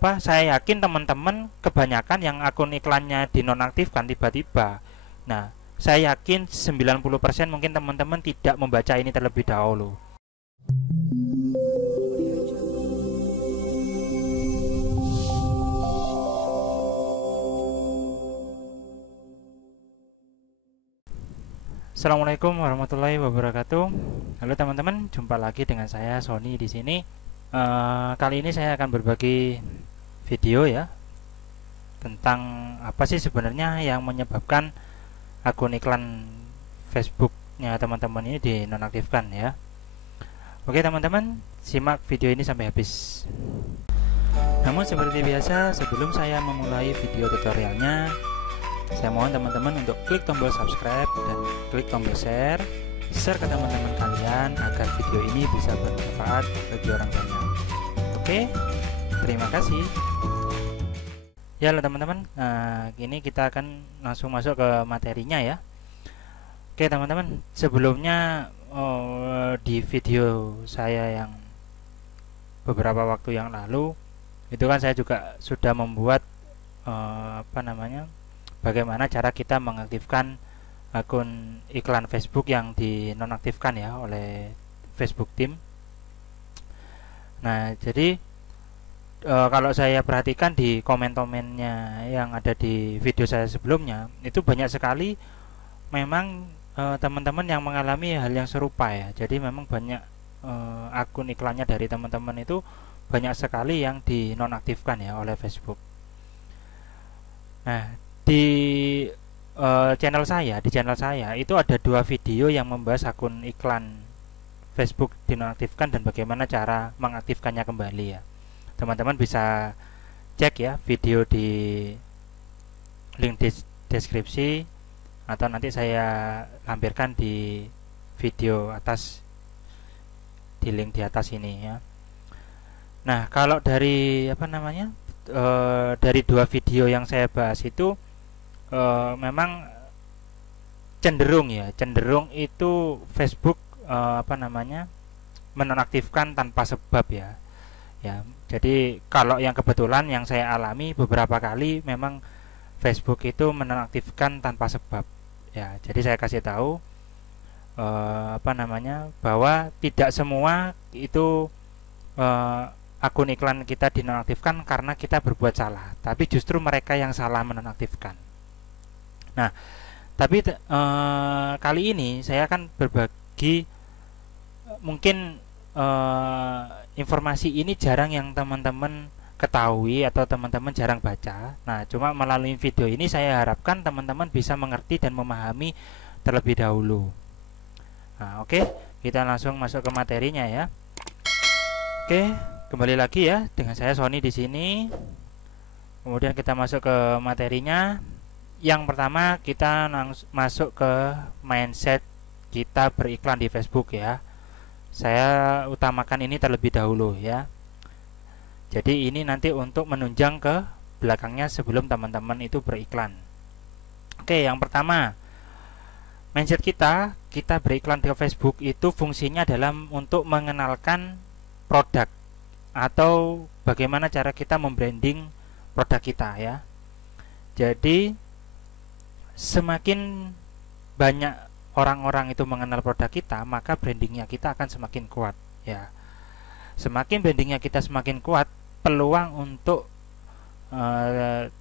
saya yakin teman-teman kebanyakan yang akun iklannya dinonaktifkan tiba-tiba. Nah, saya yakin 90% mungkin teman-teman tidak membaca ini terlebih dahulu. Assalamualaikum warahmatullahi wabarakatuh. Halo teman-teman, jumpa lagi dengan saya Sony di sini. Kali ini saya akan berbagi video ya tentang apa sih sebenarnya yang menyebabkan akun iklan Facebooknya teman-teman ini dinonaktifkan ya. Oke teman-teman, simak video ini sampai habis. Namun seperti biasa, sebelum saya memulai video tutorialnya, saya mohon teman-teman untuk klik tombol subscribe dan klik tombol share ke teman-teman kalian agar video ini bisa bermanfaat bagi orang banyak. Oke, terima kasih. Ya teman-teman, ini kita akan langsung masuk ke materinya ya. Oke teman-teman, sebelumnya di video saya yang beberapa waktu yang lalu itu kan saya juga sudah membuat bagaimana cara kita mengaktifkan akun iklan Facebook yang dinonaktifkan ya oleh Facebook Team. Nah, jadi kalau saya perhatikan di komen-komennya yang ada di video saya sebelumnya, itu banyak sekali memang teman-teman yang mengalami hal yang serupa ya. Jadi memang banyak akun iklannya dari teman-teman itu banyak sekali yang dinonaktifkan ya oleh Facebook. Nah, di channel saya itu ada 2 video yang membahas akun iklan Facebook dinonaktifkan dan bagaimana cara mengaktifkannya kembali ya. Teman-teman bisa cek ya video di link deskripsi atau nanti saya lampirkan di video atas, di link di atas ini ya. Nah, kalau dari dari 2 video yang saya bahas itu memang cenderung itu Facebook menonaktifkan tanpa sebab ya. Jadi kalau yang kebetulan yang saya alami beberapa kali memang Facebook itu menonaktifkan tanpa sebab ya. Jadi saya kasih tahu bahwa tidak semua itu akun iklan kita dinonaktifkan karena kita berbuat salah, tapi justru mereka yang salah menonaktifkan. Nah, tapi kali ini saya akan berbagi mungkin informasi ini jarang yang teman-teman ketahui atau teman-teman jarang baca. Nah, cuma melalui video ini saya harapkan teman-teman bisa mengerti dan memahami terlebih dahulu. Nah, oke, kita langsung masuk ke materinya ya. Oke, kembali lagi ya dengan saya Sony di sini. Kemudian kita masuk ke materinya. Yang pertama kita masuk ke mindset kita beriklan di Facebook ya. Saya utamakan ini terlebih dahulu ya. Jadi ini nanti untuk menunjang ke belakangnya sebelum teman-teman itu beriklan. Oke, yang pertama, mindset kita beriklan di Facebook itu fungsinya adalah untuk mengenalkan produk atau bagaimana cara kita membranding produk kita ya. Jadi semakin banyak orang-orang itu mengenal produk kita, maka brandingnya kita akan semakin kuat ya. Semakin brandingnya kita semakin kuat, peluang untuk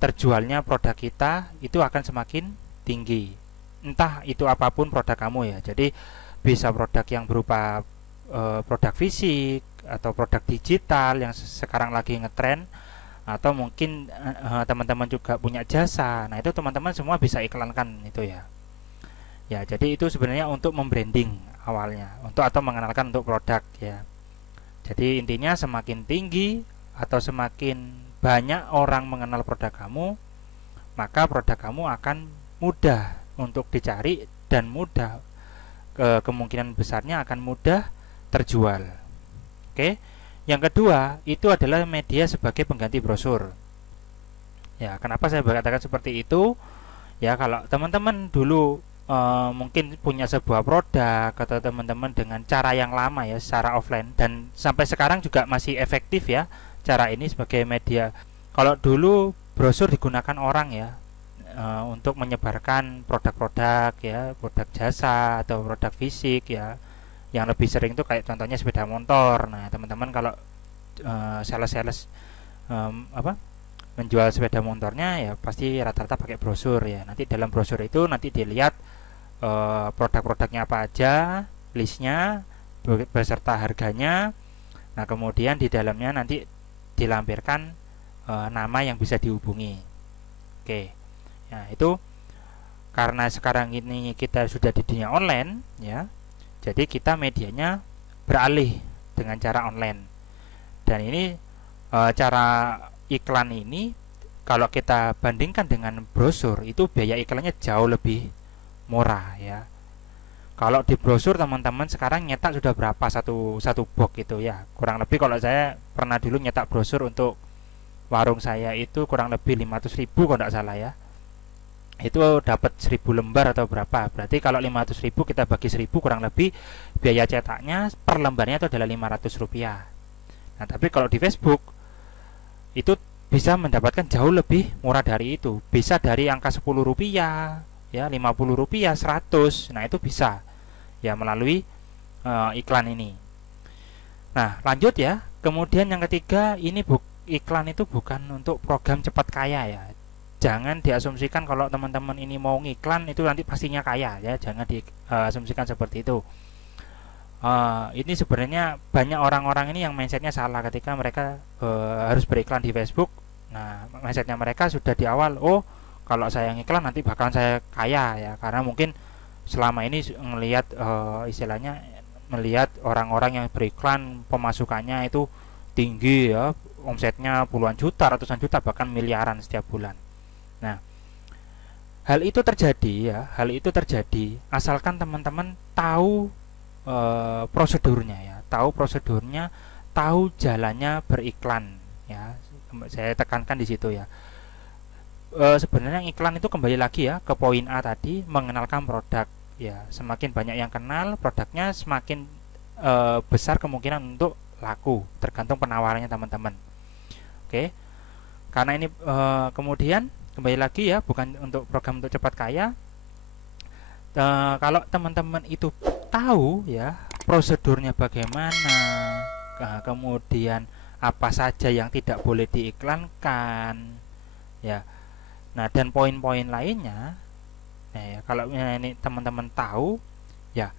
terjualnya produk kita itu akan semakin tinggi. Entah itu apapun produk kamu ya. Jadi bisa produk yang berupa produk fisik atau produk digital yang sekarang lagi ngetren, atau mungkin teman-teman juga punya jasa. Nah, itu teman-teman semua bisa iklankan itu ya. Ya, jadi itu sebenarnya untuk membranding awalnya, atau mengenalkan untuk produk ya. Jadi intinya semakin tinggi atau semakin banyak orang mengenal produk kamu, maka produk kamu akan mudah untuk dicari dan mudah kemungkinan besarnya akan mudah terjual. Oke. Yang kedua, itu adalah media sebagai pengganti brosur. Ya, kenapa saya berkatakan seperti itu? Ya, kalau teman-teman dulu mungkin punya sebuah produk atau teman-teman dengan cara yang lama ya, secara offline, dan sampai sekarang juga masih efektif ya cara ini sebagai media. Kalau dulu brosur digunakan orang ya, untuk menyebarkan produk-produk ya, produk jasa atau produk fisik ya. Yang lebih sering tuh kayak contohnya sepeda motor. Nah, teman-teman kalau sales-sales apa menjual sepeda motornya ya pasti rata-rata pakai brosur ya. Nanti dalam brosur itu nanti dilihat produk-produknya apa aja, listnya beserta harganya. Nah, kemudian di dalamnya nanti dilampirkan nama yang bisa dihubungi. Oke. Nah, itu karena sekarang ini kita sudah di dunia online ya. Jadi kita medianya beralih dengan cara online. Dan ini cara iklan ini kalau kita bandingkan dengan brosur itu biaya iklannya jauh lebih murah ya. Kalau di brosur teman-teman sekarang nyetak sudah berapa satu box gitu ya. Kurang lebih kalau saya pernah dulu nyetak brosur untuk warung saya itu kurang lebih 500.000 kalau tidak salah ya. Itu dapat 1000 lembar atau berapa. Berarti kalau 500.000 kita bagi 1000 kurang lebih biaya cetaknya per lembarnya itu adalah Rp500. Nah, tapi kalau di Facebook itu bisa mendapatkan jauh lebih murah dari itu. Bisa dari angka Rp10 ya, Rp50, 100. Nah, itu bisa ya melalui iklan ini. Nah, lanjut ya. Kemudian yang ketiga, ini iklan itu bukan untuk program cepat kaya ya. Jangan diasumsikan kalau teman-teman ini mau ngiklan itu nanti pastinya kaya ya. Jangan diasumsikan seperti itu. Ini sebenarnya banyak orang-orang ini yang mindsetnya salah ketika mereka harus beriklan di Facebook. Nah, mindsetnya mereka sudah di awal, oh kalau saya ngiklan nanti bakalan saya kaya ya, karena mungkin selama ini melihat istilahnya melihat orang-orang yang beriklan pemasukannya itu tinggi ya, omsetnya puluhan juta, ratusan juta, bahkan miliaran setiap bulan. Nah, hal itu terjadi asalkan teman-teman tahu prosedurnya ya, tahu jalannya beriklan ya. Saya tekankan di situ ya. Sebenarnya iklan itu kembali lagi ya ke poin A tadi, mengenalkan produk ya. Semakin banyak yang kenal produknya, semakin besar kemungkinan untuk laku, tergantung penawarannya teman-teman. Oke. Karena ini kemudian kembali lagi ya, bukan untuk program untuk cepat kaya. Kalau teman-teman itu tahu ya prosedurnya bagaimana, kemudian apa saja yang tidak boleh diiklankan ya. Nah, dan poin-poin lainnya, nah ya, kalau ini teman-teman tahu ya,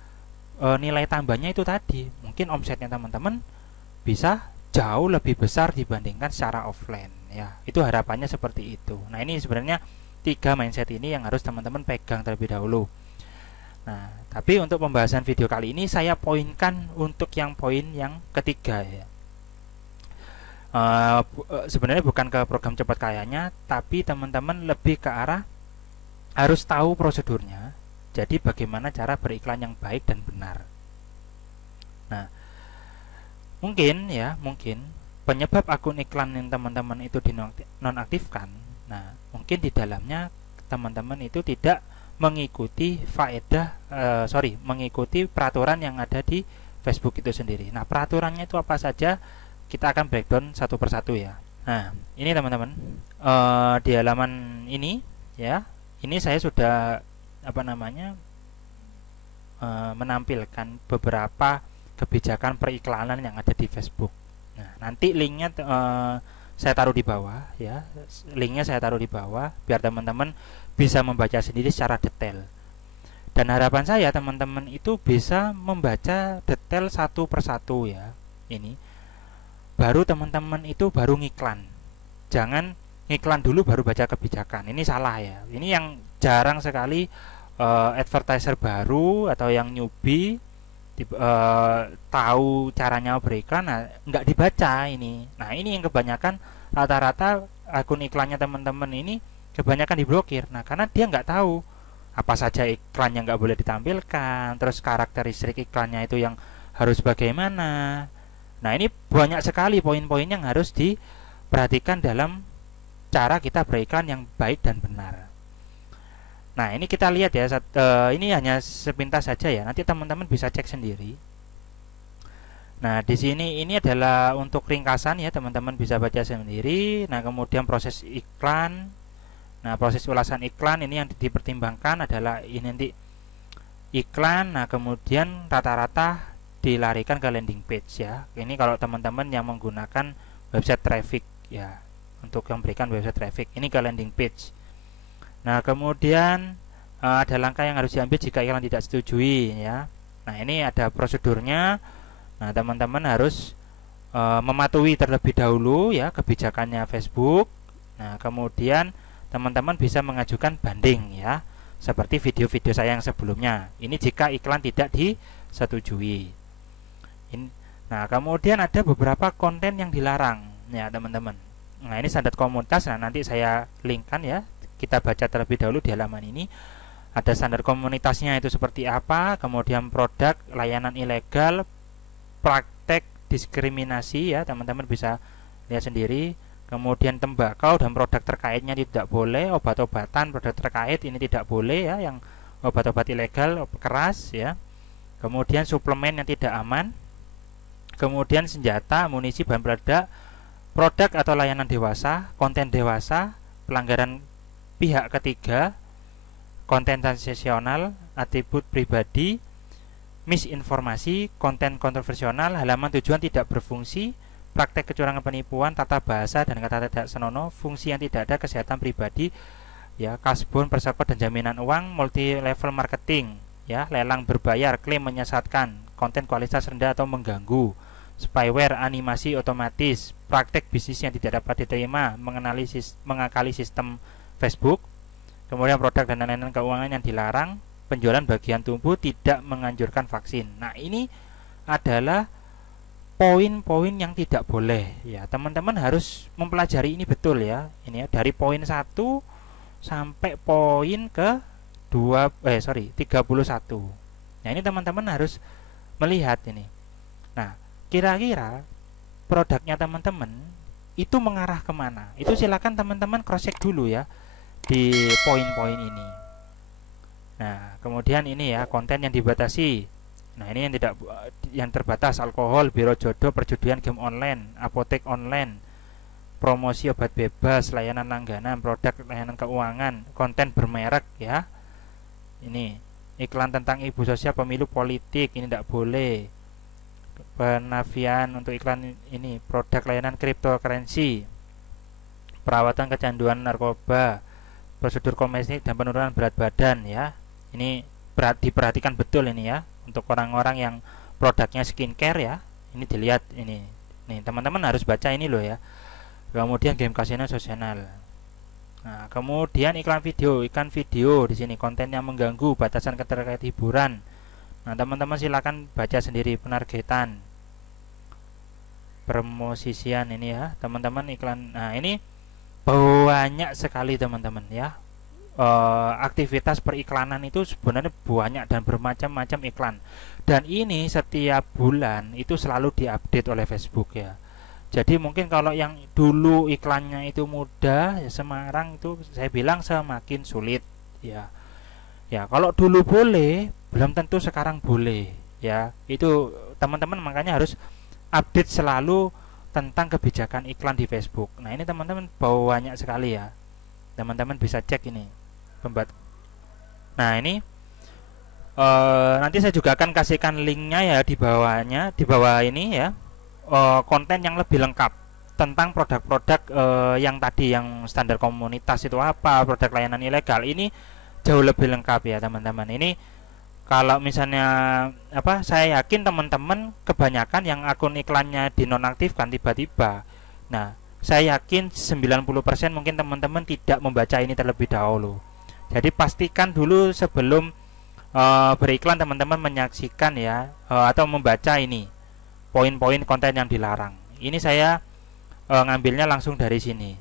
nilai tambahnya itu tadi, mungkin omsetnya teman-teman bisa jauh lebih besar dibandingkan secara offline ya. Itu harapannya seperti itu. Nah, ini sebenarnya 3 mindset ini yang harus teman-teman pegang terlebih dahulu. Nah, tapi untuk pembahasan video kali ini saya poinkan untuk yang poin yang ketiga ya. Sebenarnya bukan ke program cepat kayanya, tapi teman-teman lebih ke arah harus tahu prosedurnya. Jadi bagaimana cara beriklan yang baik dan benar. Nah, mungkin penyebab akun iklan yang teman-teman itu dinonaktifkan. Nah, mungkin di dalamnya teman-teman itu tidak mengikuti mengikuti peraturan yang ada di Facebook itu sendiri. Nah, peraturannya itu apa saja? Kita akan breakdown satu persatu ya. Nah, ini teman-teman, di halaman ini ya, ini saya sudah menampilkan beberapa kebijakan periklanan yang ada di Facebook. Nah, nanti linknya saya taruh di bawah ya. Linknya saya taruh di bawah biar teman-teman bisa membaca sendiri secara detail. Dan harapan saya teman-teman itu bisa membaca detail satu persatu ya. Ini baru teman-teman itu baru ngiklan. Jangan ngiklan dulu baru baca kebijakan. Ini salah ya. Ini yang jarang sekali advertiser baru atau yang newbie tahu caranya beriklan, nah, nggak dibaca ini. Nah, ini yang kebanyakan rata-rata akun iklannya teman-teman ini kebanyakan diblokir. Nah, karena dia nggak tahu apa saja iklan yang nggak boleh ditampilkan, terus karakteristik iklannya itu yang harus bagaimana. Nah, ini banyak sekali poin-poin yang harus diperhatikan dalam cara kita beriklan yang baik dan benar. Nah, ini kita lihat ya, ini hanya sepintas saja ya, nanti teman-teman bisa cek sendiri. Nah, di sini ini adalah untuk ringkasan ya, teman-teman bisa baca sendiri. Nah, kemudian proses iklan. Nah, proses ulasan iklan ini yang dipertimbangkan adalah ini nanti iklan. Nah, kemudian rata-rata dilarikan ke landing page ya. Ini kalau teman-teman yang menggunakan website traffic ya, untuk memberikan website traffic ini ke landing page. Nah, kemudian ada langkah yang harus diambil jika iklan tidak setujui ya. Nah, ini ada prosedurnya. Nah, teman-teman harus mematuhi terlebih dahulu ya kebijakannya Facebook. Nah, kemudian teman-teman bisa mengajukan banding ya, seperti video-video saya yang sebelumnya. Ini jika iklan tidak disetujui. Nah, kemudian ada beberapa konten yang dilarang ya, teman-teman. Nah, ini standar komunitas. Nah, nanti saya linkkan ya. Kita baca terlebih dahulu di halaman ini. Ada standar komunitasnya itu seperti apa, kemudian produk, layanan ilegal, praktek diskriminasi ya, teman-teman bisa lihat sendiri. Kemudian tembakau dan produk terkaitnya tidak boleh, obat-obatan produk terkait ini tidak boleh ya, yang obat-obat ilegal, keras ya. Kemudian suplemen yang tidak aman. Kemudian senjata, amunisi, bahan peledak, produk atau layanan dewasa, konten dewasa, pelanggaran pihak ketiga, konten sensasional, atribut pribadi, misinformasi, konten kontroversial, halaman tujuan tidak berfungsi, praktek kecurangan penipuan, tata bahasa dan kata tidak senonoh, fungsi yang tidak ada, kesehatan pribadi ya, kasbon, persekot dan jaminan uang, multi level marketing ya, lelang berbayar, klaim menyesatkan, konten kualitas rendah atau mengganggu, spyware, animasi otomatis, praktek bisnis yang tidak dapat diterima, mengakali sistem Facebook, kemudian produk dan layanan keuangan yang dilarang, penjualan bagian tubuh, tidak menganjurkan vaksin. Nah, ini adalah poin-poin yang tidak boleh ya. Teman-teman harus mempelajari ini betul ya. Ini ya, dari poin 1 sampai poin ke 31. Nah, ini teman-teman harus melihat ini. Nah, kira-kira produknya teman-teman itu mengarah kemana? Itu silakan teman-teman cross check dulu ya di poin-poin ini. Nah, kemudian ini ya, konten yang dibatasi. Nah, ini yang terbatas, alkohol, biro jodoh, perjudian, game online, apotek online, promosi obat bebas, layanan langganan, produk layanan keuangan, konten bermerek ya. Ini iklan tentang ibu sosial, pemilu, politik, ini tidak boleh. Penafian untuk iklan ini, produk layanan cryptocurrency, perawatan kecanduan narkoba, prosedur kosmetik dan penurunan berat badan ya. Ini diperhatikan betul ini ya, untuk orang-orang yang produknya skincare ya. Ini dilihat ini. Nih, teman-teman harus baca ini loh ya. Kemudian game kasino sosial. Nah, kemudian iklan video di sini, konten yang mengganggu, batasan keterkait hiburan. Nah, teman-teman silakan baca sendiri, penargetan, promosisian ini ya, teman-teman iklan. Nah, ini banyak sekali teman-teman ya. Aktivitas periklanan itu sebenarnya banyak dan bermacam-macam iklan, dan ini setiap bulan itu selalu diupdate oleh Facebook ya. Jadi mungkin kalau yang dulu iklannya itu mudah ya, sekarang itu saya bilang semakin sulit ya. Ya, kalau dulu boleh, belum tentu sekarang boleh ya. Itu teman-teman makanya harus update selalu tentang kebijakan iklan di Facebook. Nah, ini teman-teman banyak sekali ya. Teman-teman bisa cek ini. Nah, ini nanti saya juga akan kasihkan linknya ya di bawahnya, di bawah ini ya, konten yang lebih lengkap tentang produk-produk yang tadi, yang standar komunitas itu apa, produk layanan ilegal, ini jauh lebih lengkap ya teman-teman. Ini kalau misalnya saya yakin teman-teman kebanyakan yang akun iklannya dinonaktifkan tiba-tiba. Nah, saya yakin 90% mungkin teman-teman tidak membaca ini terlebih dahulu. Jadi pastikan dulu sebelum beriklan teman-teman menyaksikan ya, atau membaca ini poin-poin konten yang dilarang. Ini saya ngambilnya langsung dari sini.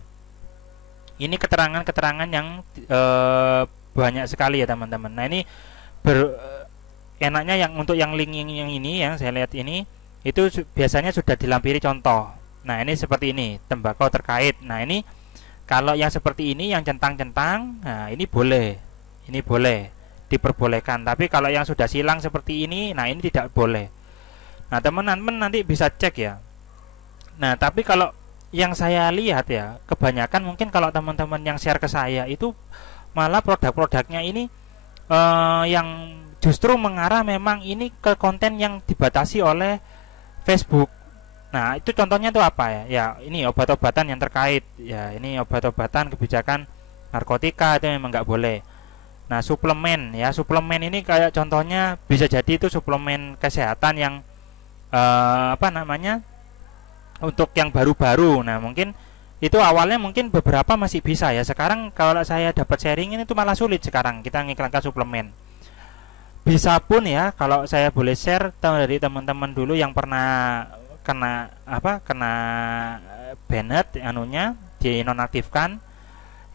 Ini keterangan-keterangan yang banyak sekali ya teman-teman. Nah, ini enaknya yang untuk yang link yang ini yang saya lihat ini itu biasanya sudah dilampiri contoh. Nah, ini seperti ini, tembakau terkait. Nah, ini kalau yang seperti ini yang centang-centang, nah ini boleh diperbolehkan. Tapi kalau yang sudah silang seperti ini, nah ini tidak boleh. Nah, teman-teman nanti bisa cek ya. Nah, tapi kalau yang saya lihat ya, kebanyakan mungkin kalau teman-teman yang share ke saya itu malah produk-produknya ini yang justru mengarah memang ini ke konten yang dibatasi oleh Facebook. Nah, itu contohnya tuh apa ya? Ya, ini obat-obatan yang terkait. Ya, ini obat-obatan kebijakan narkotika itu memang nggak boleh. Nah, suplemen ya, suplemen ini kayak contohnya bisa jadi itu suplemen kesehatan yang apa namanya? Untuk yang baru-baru. Nah, mungkin itu awalnya mungkin beberapa masih bisa ya. Sekarang kalau saya dapat sharing ini tuh malah sulit sekarang kita ngiklankan suplemen. Bisa pun ya kalau saya boleh share dari teman-teman dulu yang pernah kena banned anunya dinonaktifkan,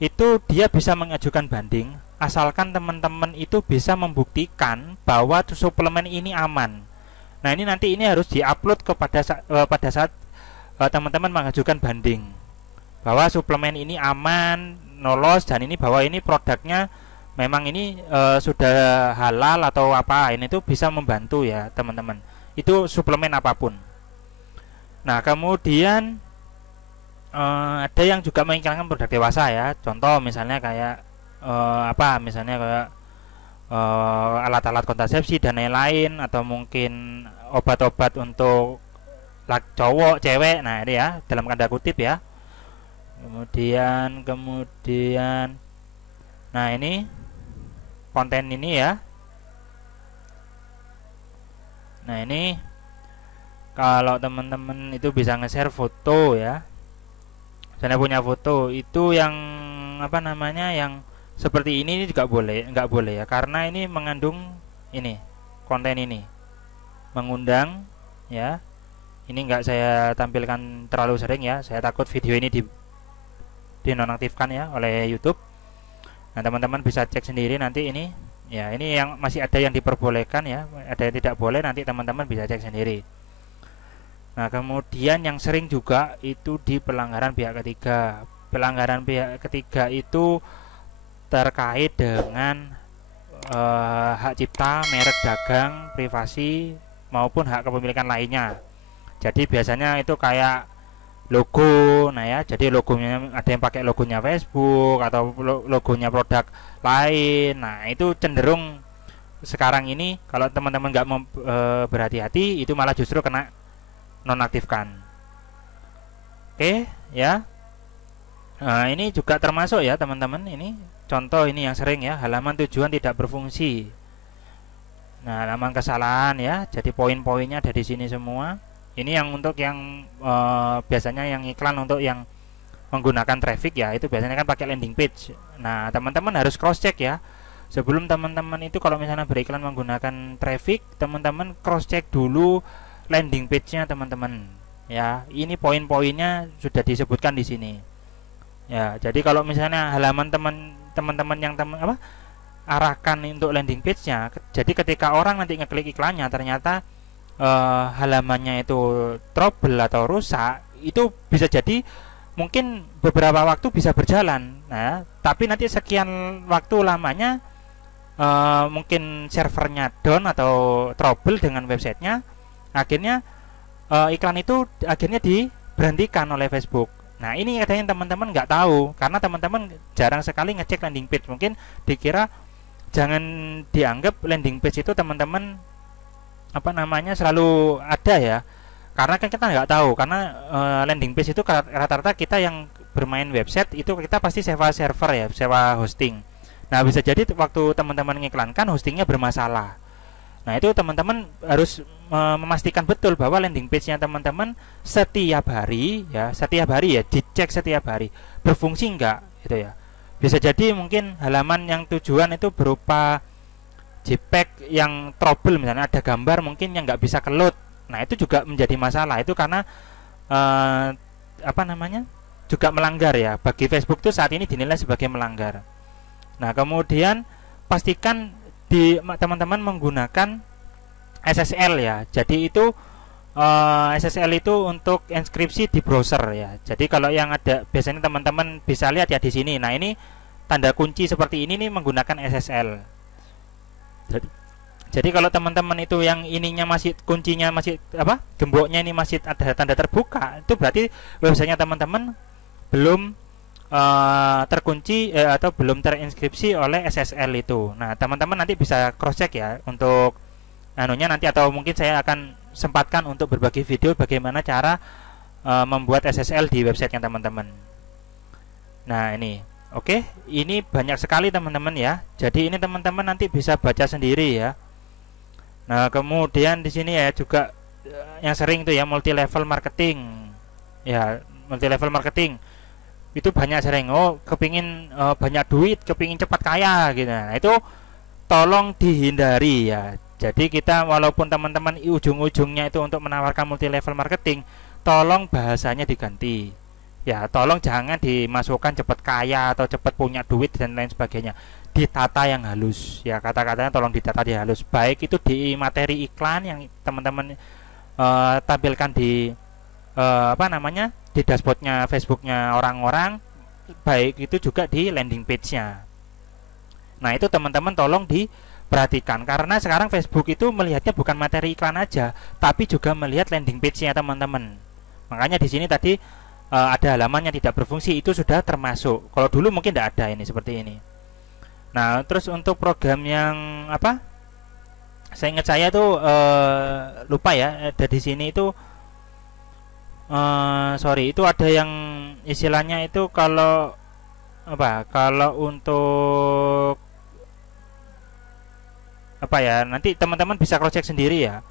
itu dia bisa mengajukan banding asalkan teman-teman itu bisa membuktikan bahwa suplemen ini aman. Nah, ini nanti ini harus diupload pada saat teman-teman mengajukan banding bahwa suplemen ini aman, lolos, dan ini bahwa ini produknya memang ini sudah halal atau apa, ini tuh bisa membantu ya teman-teman. Itu suplemen apapun. Nah, kemudian ada yang juga mengiklankan produk dewasa ya. Contoh misalnya kayak misalnya kayak alat-alat kontrasepsi dan lain-lain, atau mungkin obat-obat untuk cowok, cewek. Nah, ini ya dalam tanda kutip ya. Kemudian nah, ini konten ini ya. Nah, ini kalau teman-teman itu bisa nge-share foto ya. Saya punya foto itu yang yang seperti ini juga nggak boleh ya, karena ini mengandung ini konten ini mengundang ya. Ini nggak saya tampilkan terlalu sering ya, saya takut video ini dinonaktifkan ya oleh YouTube. Nah, teman-teman bisa cek sendiri nanti ini ya. Ini yang masih ada yang diperbolehkan ya, ada yang tidak boleh, nanti teman-teman bisa cek sendiri. Nah, kemudian yang sering juga itu di pelanggaran pihak ketiga. Pelanggaran pihak ketiga itu terkait dengan hak cipta, merek dagang, privasi maupun hak kepemilikan lainnya. Jadi biasanya itu kayak logo. Nah ya, jadi logonya ada yang pakai logonya Facebook atau logonya produk lain. Nah, itu cenderung sekarang ini kalau teman-teman nggak berhati-hati, itu malah justru kena nonaktifkan. Oke ya. Nah, ini juga termasuk ya teman-teman. Ini contoh ini yang sering ya, halaman tujuan tidak berfungsi. Nah, halaman kesalahan ya. Jadi poin-poinnya ada di sini semua. Ini yang untuk yang biasanya yang iklan untuk yang menggunakan traffic ya, itu biasanya kan pakai landing page. Nah, teman-teman harus cross check ya. Sebelum teman-teman itu kalau misalnya beriklan menggunakan traffic, teman-teman cross check dulu landing page-nya teman-teman ya. Ini poin-poinnya sudah disebutkan di sini ya. Jadi kalau misalnya halaman teman-teman yang arahkan untuk landing page-nya, jadi ketika orang nanti ngeklik iklannya ternyata halamannya itu trouble atau rusak, itu bisa jadi mungkin beberapa waktu bisa berjalan. Nah, tapi nanti sekian waktu lamanya mungkin servernya down atau trouble dengan websitenya, akhirnya iklan itu akhirnya diberhentikan oleh Facebook. Nah, ini kadang teman-teman nggak tahu, karena teman-teman jarang sekali ngecek landing page. Mungkin dikira, jangan dianggap landing page itu teman-teman selalu ada ya, karena kan kita nggak tahu. Karena landing page itu rata-rata kita yang bermain website itu kita pasti sewa server ya, sewa hosting. Nah, bisa jadi waktu teman-teman mengiklankan hostingnya bermasalah. Nah, itu teman-teman harus memastikan betul bahwa landing page-nya teman-teman setiap hari ya, dicek setiap hari berfungsi enggak gitu ya. Bisa jadi mungkin halaman yang tujuan itu berupa JPEG yang trouble, misalnya ada gambar mungkin yang nggak bisa keload. Nah, itu juga menjadi masalah. Itu karena juga melanggar ya. Bagi Facebook tuh saat ini dinilai sebagai melanggar. Nah, kemudian pastikan teman-teman menggunakan SSL ya. Jadi itu SSL itu untuk inskripsi di browser ya. Jadi kalau yang ada biasanya teman-teman bisa lihat ya di sini. Nah, ini tanda kunci seperti ini nih menggunakan SSL. Jadi kalau teman-teman itu yang ininya masih kuncinya masih apa gemboknya ini masih ada tanda terbuka, itu berarti websitenya teman-teman belum terkunci atau belum terinskripsi oleh SSL itu. Nah teman-teman nanti bisa cross check ya untuk anunya nanti, atau mungkin saya akan sempatkan untuk berbagi video bagaimana cara membuat SSL di websitenya teman-teman. Nah ini oke, ini banyak sekali teman-teman ya. Jadi ini teman-teman nanti bisa baca sendiri ya. Nah, kemudian di sini ya juga yang sering tuh ya multi level marketing. Ya, multi level marketing. Itu banyak sering kepingin banyak duit, kepingin cepat kaya gitu. Nah, itu tolong dihindari ya. Jadi kita walaupun teman-teman ujung-ujungnya itu untuk menawarkan multi level marketing, tolong bahasanya diganti. Ya, tolong jangan dimasukkan cepat kaya atau cepat punya duit dan lain sebagainya. Ditata yang halus ya, kata-katanya tolong ditata di halus, baik itu di materi iklan yang teman-teman tampilkan di di dashboardnya Facebooknya orang-orang, baik itu juga di landing page-nya. Nah itu teman-teman tolong diperhatikan, karena sekarang Facebook itu melihatnya bukan materi iklan aja, tapi juga melihat landing page-nya teman-teman. Makanya di sini tadi ada halaman yang tidak berfungsi, itu sudah termasuk. Kalau dulu mungkin tidak ada ini seperti ini. Nah, terus untuk program yang apa? Saya ingat saya tuh lupa ya. Ada di sini itu sorry, itu ada yang istilahnya itu kalau apa? Kalau untuk apa ya? Nanti teman-teman bisa cross check sendiri ya.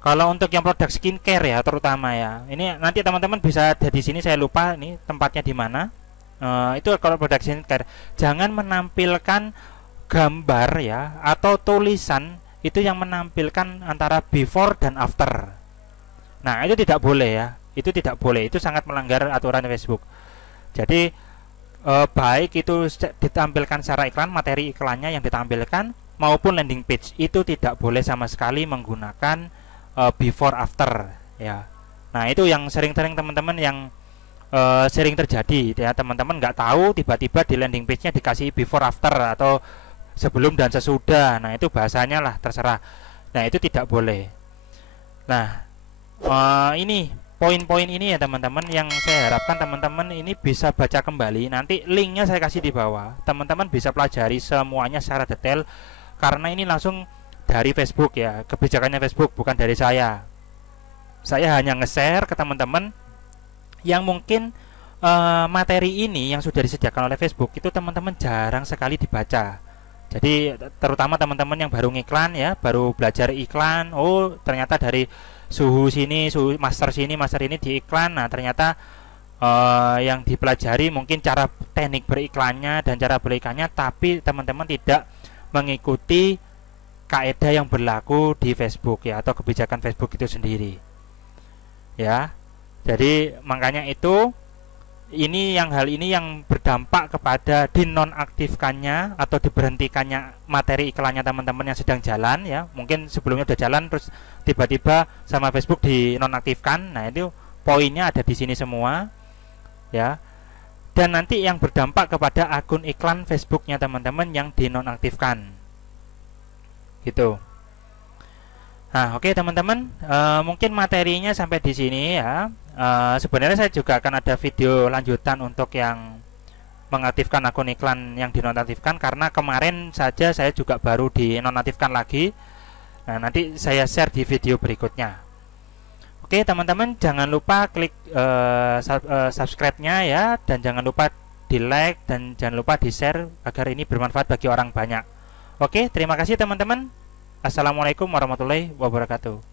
Kalau untuk yang produk skincare ya terutama ya. Ini nanti teman-teman bisa ada di sini, saya lupa ini tempatnya di mana. Itu kalau production care jangan menampilkan gambar ya atau tulisan itu yang menampilkan antara before dan after. Nah itu tidak boleh ya, itu tidak boleh, itu sangat melanggar aturan Facebook. Jadi baik itu ditampilkan secara iklan, materi iklannya yang ditampilkan maupun landing page itu tidak boleh sama sekali menggunakan before after ya. Nah itu yang sering-sering teman-teman yang sering terjadi ya, teman-teman nggak tahu tiba-tiba di landing page-nya dikasih before after atau sebelum dan sesudah. Nah itu bahasanya lah terserah. Nah itu tidak boleh. Nah ini poin-poin ini ya teman-teman yang saya harapkan teman-teman ini bisa baca kembali. Nanti linknya saya kasih di bawah, teman-teman bisa pelajari semuanya secara detail, karena ini langsung dari Facebook ya, kebijakannya Facebook, bukan dari saya. Saya hanya nge-share ke teman-teman yang mungkin materi ini yang sudah disediakan oleh Facebook itu teman-teman jarang sekali dibaca. Jadi terutama teman-teman yang baru ngiklan ya, baru belajar iklan, ternyata dari suhu sini, suhu master sini, master ini di iklan. Nah ternyata yang dipelajari mungkin cara teknik beriklannya dan cara beriklannya, tapi teman-teman tidak mengikuti kaidah yang berlaku di Facebook ya, atau kebijakan Facebook itu sendiri ya. Jadi makanya itu hal ini yang berdampak kepada dinonaktifkannya atau diberhentikannya materi iklannya teman-teman yang sedang jalan ya. Mungkin sebelumnya udah jalan terus tiba-tiba sama Facebook dinonaktifkan. Nah itu poinnya ada di sini semua ya. Dan nanti yang berdampak kepada akun iklan Facebooknya teman-teman yang dinonaktifkan gitu. Nah, oke teman-teman, mungkin materinya sampai di sini ya. Sebenarnya saya juga akan ada video lanjutan untuk yang mengaktifkan akun iklan yang dinonaktifkan, karena kemarin saja saya juga baru dinonaktifkan lagi. Nah, nanti saya share di video berikutnya. Oke teman-teman, jangan lupa klik subscribe-nya ya, dan jangan lupa di like dan jangan lupa di share agar ini bermanfaat bagi orang banyak. Oke, terima kasih teman-teman. Assalamualaikum warahmatullahi wabarakatuh.